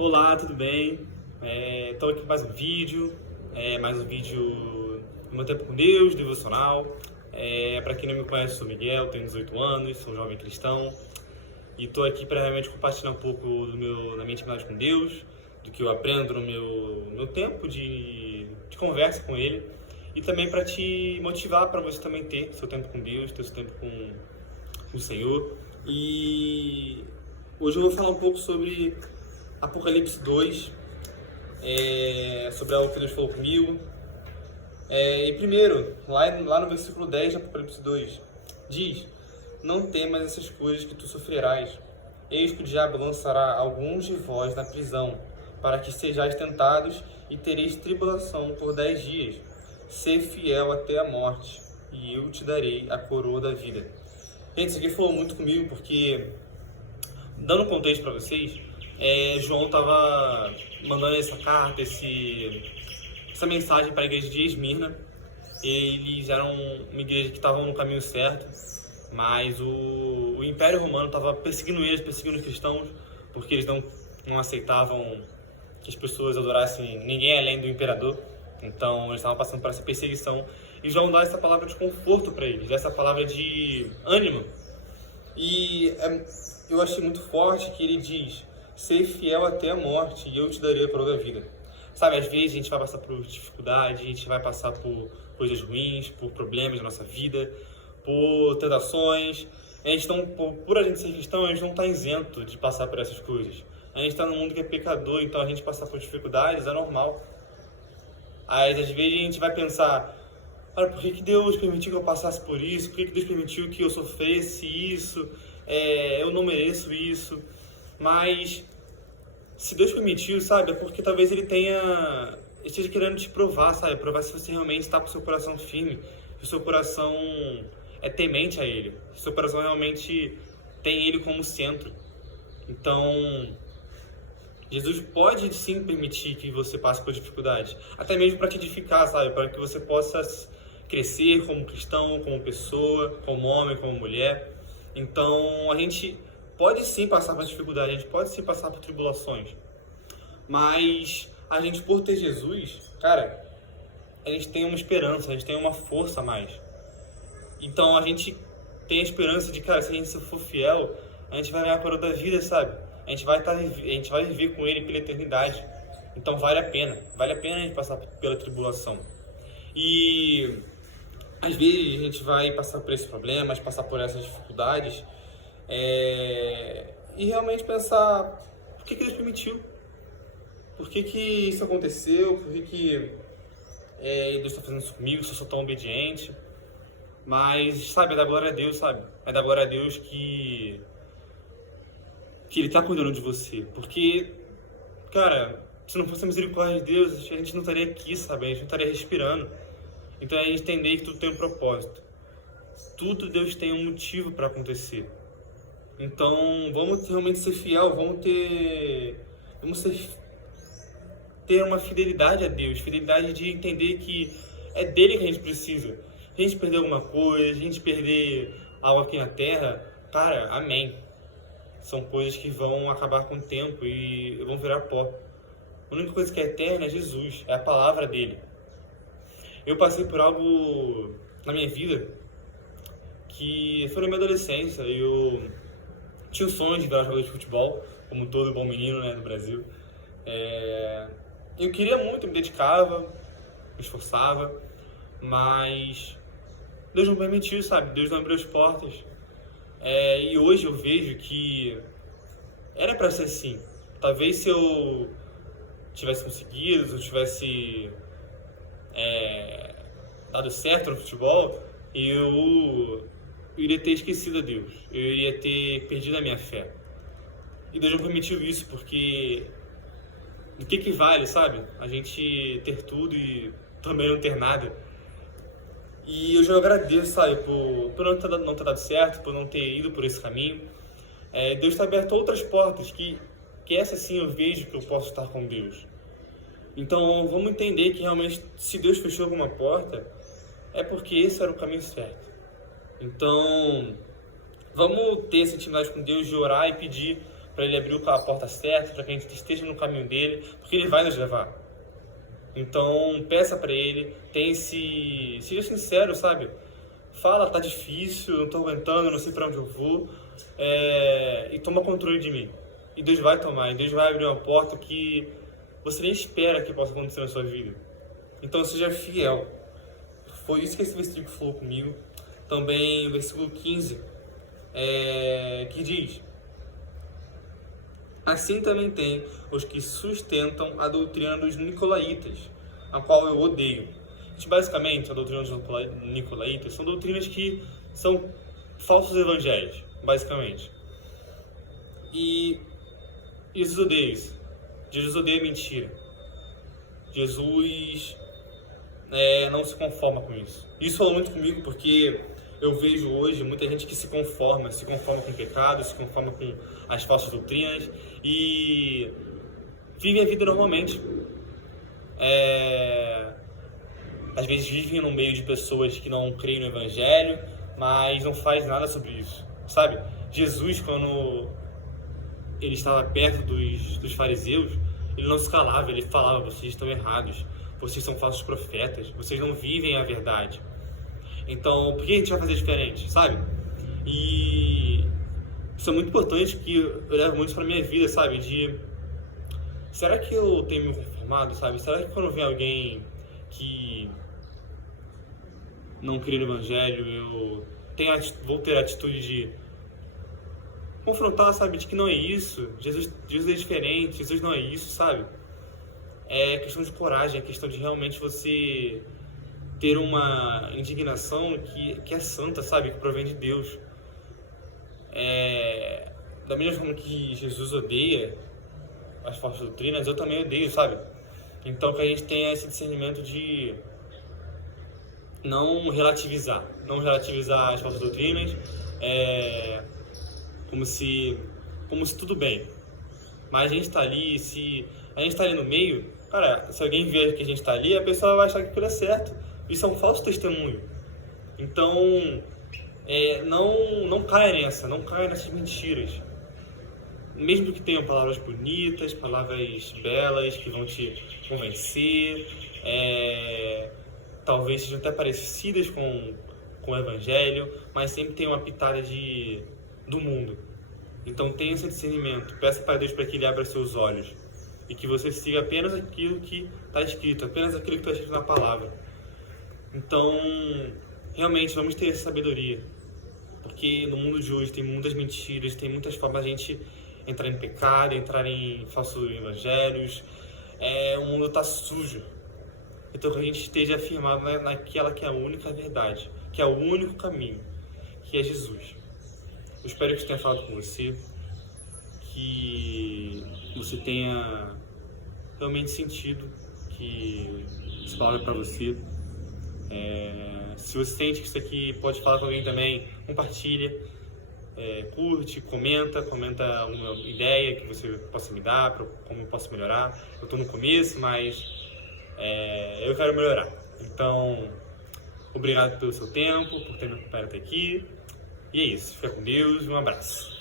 Olá, tudo bem? Estou aqui com mais um vídeo do meu tempo com Deus, devocional. Para quem não me conhece, eu sou Miguel, tenho 18 anos, sou um jovem cristão e estou aqui para realmente compartilhar um pouco da minha intimidade com Deus, do que eu aprendo no meu tempo de conversa com Ele e também para te motivar para você também ter seu tempo com Deus, ter seu tempo com o Senhor. E hoje eu vou falar um pouco sobre Apocalipse 2, sobre algo que Deus falou comigo. E primeiro, lá no versículo 10 de Apocalipse 2, diz: Não temas essas coisas que tu sofrerás. Eis que o diabo lançará alguns de vós na prisão, para que sejais tentados e tereis tribulação por 10 dias. Sê fiel até a morte, e eu te darei a coroa da vida. Gente, isso aqui falou muito comigo, porque, dando contexto para vocês, João estava mandando essa carta, essa mensagem para a igreja de Esmirna. Eles eram uma igreja que estavam no caminho certo, mas o Império Romano estava perseguindo eles, perseguindo os cristãos, porque eles não aceitavam que as pessoas adorassem ninguém além do imperador. Então eles estavam passando por essa perseguição. E João dá essa palavra de conforto para eles, essa palavra de ânimo. E eu achei muito forte que ele diz: ser fiel até a morte e eu te darei a coroa da vida. Sabe, às vezes a gente vai passar por dificuldade, a gente vai passar por coisas ruins, por problemas na nossa vida, por tentações. Por a gente ser cristão, a gente não está isento de passar por essas coisas. A gente está num mundo que é pecador, então a gente passar por dificuldades é normal. Aí, às vezes a gente vai pensar: por que Deus permitiu que eu passasse por isso? Por que Deus permitiu que eu sofresse isso? Eu não mereço isso. Mas se Deus permitiu, sabe, é porque talvez Ele esteja querendo te provar, sabe? Provar se você realmente está com o seu coração firme, se o seu coração é temente a Ele, se o seu coração realmente tem Ele como centro. Então, Jesus pode sim permitir que você passe por dificuldades, até mesmo para te edificar, sabe? Para que você possa crescer como cristão, como pessoa, como homem, como mulher. Então, a gente pode sim passar por dificuldade, a gente pode sim passar por tribulações, mas a gente, por ter Jesus, cara, a gente tem uma esperança, a gente tem uma força a mais. Então a gente tem a esperança de, cara, se a gente for fiel, a gente vai ganhar a coroa da vida, sabe? A gente vai viver com Ele pela eternidade. Então vale a pena a gente passar pela tribulação. E às vezes a gente vai passar por esses problemas, passar por essas dificuldades, e realmente pensar: por que Deus permitiu? Por que isso aconteceu? Por que Deus está fazendo isso comigo? Se eu sou tão obediente? Mas, sabe, é da glória a Deus, sabe? É da glória a Deus que Ele está cuidando de você. Porque, cara, se não fosse a misericórdia de Deus, a gente não estaria aqui, sabe? A gente não estaria respirando. Então é entender que tudo tem um propósito. Tudo Deus tem um motivo para acontecer. Então, vamos realmente ser fiel, vamos ter uma fidelidade a Deus, fidelidade de entender que é dele que a gente precisa. Se a gente perder alguma coisa, a gente perder algo aqui na terra, cara, amém. São coisas que vão acabar com o tempo e vão virar pó. A única coisa que é eterna é Jesus, é a palavra dele. Eu passei por algo na minha vida que foi na minha adolescência. Eu tinha o sonho de virar jogador de futebol, como todo bom menino, né, do Brasil. Eu queria muito, me dedicava, me esforçava, mas Deus não permitiu, sabe? Deus não abriu as portas. E hoje eu vejo que era para ser assim. Talvez se eu tivesse conseguido, se eu tivesse dado certo no futebol, eu iria ter esquecido a Deus. Eu iria ter perdido a minha fé. E Deus não permitiu isso, porque do que vale, sabe? A gente ter tudo e também não ter nada. E eu já agradeço, sabe, por não ter dado certo, por não ter ido por esse caminho. Deus está aberto outras portas, que essa sim eu vejo que eu posso estar com Deus. Então vamos entender que realmente, se Deus fechou alguma porta, é porque esse era o caminho certo. Então vamos ter essa intimidade com Deus, de orar e pedir para Ele abrir a porta certa, para que a gente esteja no caminho dEle, porque Ele vai nos levar. Então, peça para Ele, seja sincero, sabe? Fala, tá difícil, não tô aguentando, não sei para onde eu vou, e toma controle de mim. E Deus vai tomar, e Deus vai abrir uma porta que você nem espera que possa acontecer na sua vida. Então, seja fiel. Foi isso que esse versículo falou comigo. Também o versículo 15, que diz: assim também tem os que sustentam a doutrina dos nicolaítas, a qual eu odeio. Basicamente, a doutrina dos nicolaítas são doutrinas que são falsos evangelhos, basicamente. E Jesus odeia isso. Jesus odeia mentira. Jesus não se conforma com isso. Isso falou muito comigo porque eu vejo hoje muita gente que se conforma com o pecado, se conforma com as falsas doutrinas e vive a vida normalmente. Às vezes vivem no meio de pessoas que não creem no Evangelho, mas não faz nada sobre isso, sabe? Jesus, quando ele estava perto dos fariseus, ele não se calava, ele falava: vocês estão errados, vocês são falsos profetas, vocês não vivem a verdade. Então, por que a gente vai fazer diferente, sabe? E isso é muito importante, que eu levo muito para minha vida, sabe? Será que eu tenho me conformado, sabe? Será que quando vem alguém que não crê no Evangelho, eu vou ter a atitude de confrontar, sabe? De que não é isso, Jesus é diferente, Jesus não é isso, sabe? É questão de coragem, é questão de realmente você ter uma indignação que é santa, sabe? Que provém de Deus. Da mesma forma que Jesus odeia as falsas doutrinas, eu também odeio, sabe? Então que a gente tenha esse discernimento de não relativizar as falsas doutrinas, como se tudo bem. Mas a gente está ali, se a gente está ali no meio, cara, se alguém ver que a gente está ali, a pessoa vai achar que aquilo é certo. Isso é um falso testemunho. Então, não caia nessas mentiras. Mesmo que tenham palavras bonitas, palavras belas que vão te convencer, talvez sejam até parecidas com o Evangelho, mas sempre tem uma pitada do mundo. Então tenha esse discernimento, peça para Deus para que Ele abra seus olhos e que você siga apenas aquilo que está escrito, apenas aquilo que está escrito na palavra. Então, realmente, vamos ter essa sabedoria, porque no mundo de hoje tem muitas mentiras, tem muitas formas de a gente entrar em pecado, entrar em falsos evangelhos. O mundo está sujo. Então que a gente esteja afirmado naquela que é a única verdade, que é o único caminho, que é Jesus. Eu espero que isso tenha falado com você, que você tenha realmente sentido que essa palavra é para você. Se você sente que isso aqui pode falar com alguém também, compartilha, curte, comenta alguma ideia que você possa me dar, como eu posso melhorar. Eu estou no começo, mas eu quero melhorar. Então, obrigado pelo seu tempo, por ter me acompanhado até aqui. E é isso. Fica com Deus. Um abraço.